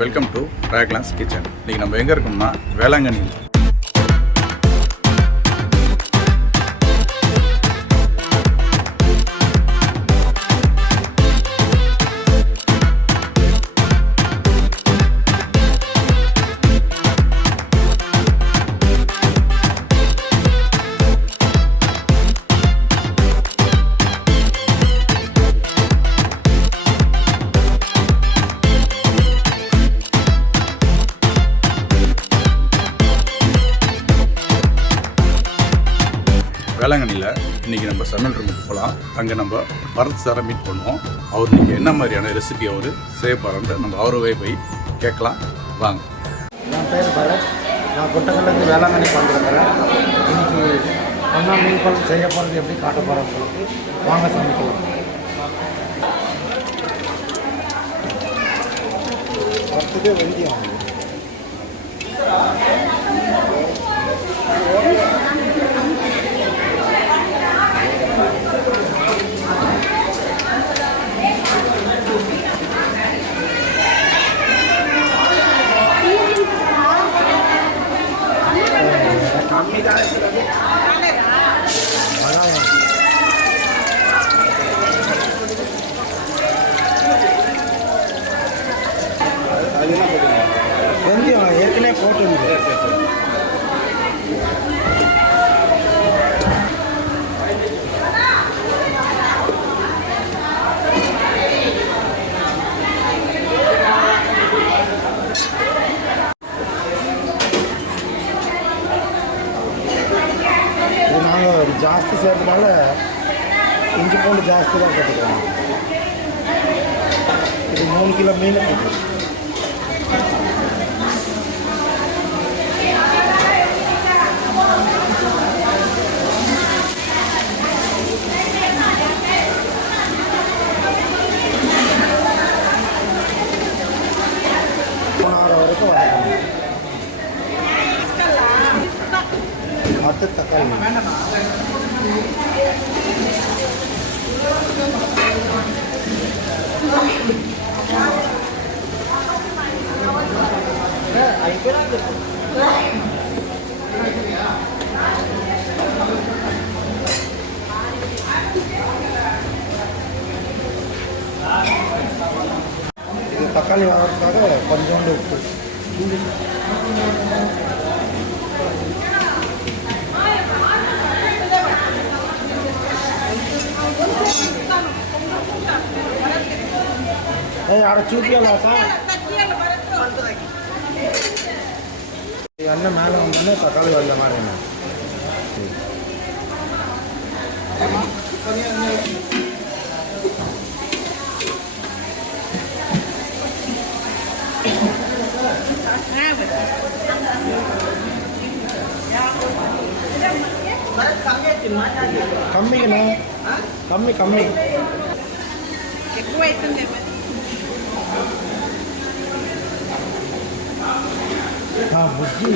Welcome to Raglannskitchen. இன்றைக்கி நம்ம எங்கே இருக்கோம்னா வேளாங்கண்ணி. வேளாங்கண்ணியில் இன்றைக்கி நம்ம சமையல் ரூமுக்கு போகலாம். அங்கே நம்ம பரத் சாரை மீட் பண்ணுவோம். அவர் இன்றைக்கி என்ன மாதிரியான ரெசிபி அவர் செய்ய போகிறான்ட்டு நம்ம அவரவே போய் கேட்கலாம் வாங்க. என் பேர் பரத். நான் கொட்டக்கல்லேருந்து வேளாங்கண்ணி பண்ணுறேன். இன்றைக்கி ஒன்றா மீன் குழம்பு செய்ய போகிறது எப்படி காட்ட போகிறோம் சொல்லிட்டு வாங்க சமைக்கலாம். அடுத்தது வெந்தயம். வெந்தயம் ஏற்கனவே போட்டு நாங்கள் ஜாஸ்தி சேர்த்தனால இஞ்சி பூண்டு ஜாஸ்தி தான் போட்டுக்கிறோம். இது 3 கிலோ மீன் போட்டு வரைக்கும் வதக்கணும். அடுத்து தக்காளி இது தக்காளி வாங்குறதுக்காக கொஞ்சோண்டு உப்பு. ఆడ చూపించాలా ఇవన్నీ మేళ ఉందనే తకాలి వెళ్ళమా నేను కమ్మిగా కమ్మి ఎక్కువ అవుతుంది. బుజ్జి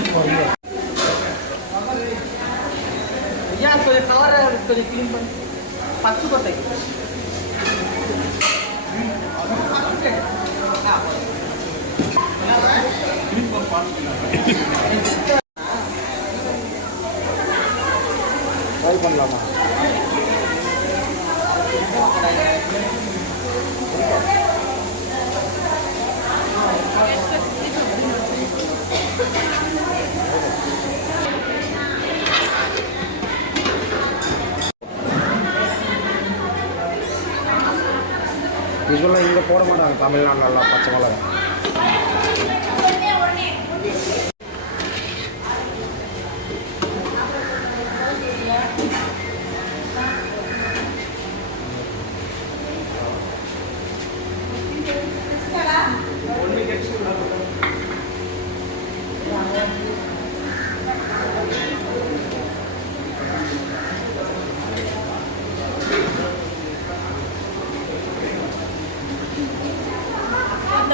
కవర్ క్లీన్ పచ్చుకొస్తాయి. ట్రై பண்ணலாமா? யூஸ்வலாக இங்கே போட மாட்டாங்க தமிழ்நாட்டிலலாம் பச்சை மிளகா.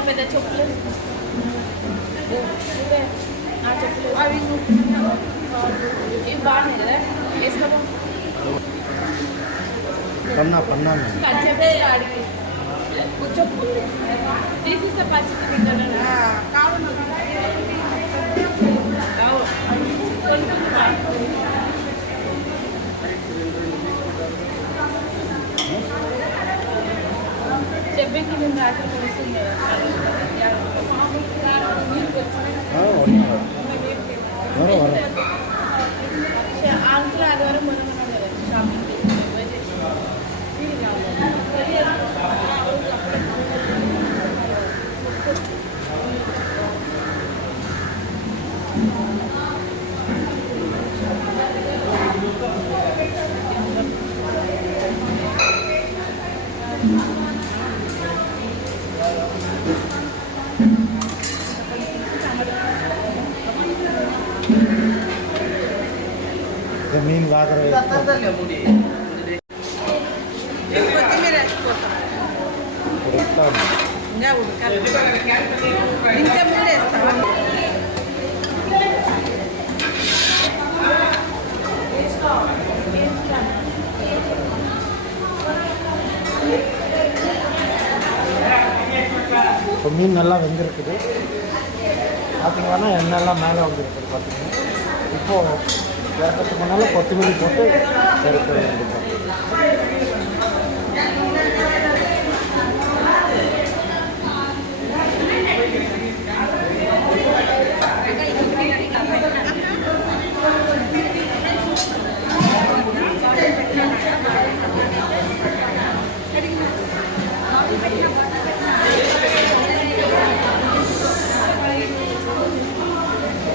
పెద్ద చెప్పులు ఆ చెప్పులు అవి ఇవి బాగున్నాయి కదా వేసుకోవడం పన్నా కట్ చెప్పే అడిగి చెప్పు తీసిస్తే పచ్చిది తింటాను కావాలి చెప్పేకి నేను రాత్రి వస్తుంది ఆంకులు ఆదివారం మొదలున్నాం కదా షాపింగ్ మీన్ కాకర కొత్తిమీర వేసిపోతాం ఉడుకుతాను. ఇంకా ఉడకాలి ఇంకా ముందు వేస్తావా இப்போ மீன் நல்லா வெந்திருக்குது பார்த்தீங்கன்னா எண்ணெய்லாம் மேலே வந்துருக்குது பார்த்தீங்கன்னா இப்போது இறக்கிறதுக்கு முன்னால் கொத்தமல்லி போட்டு இறக்க வேண்டியது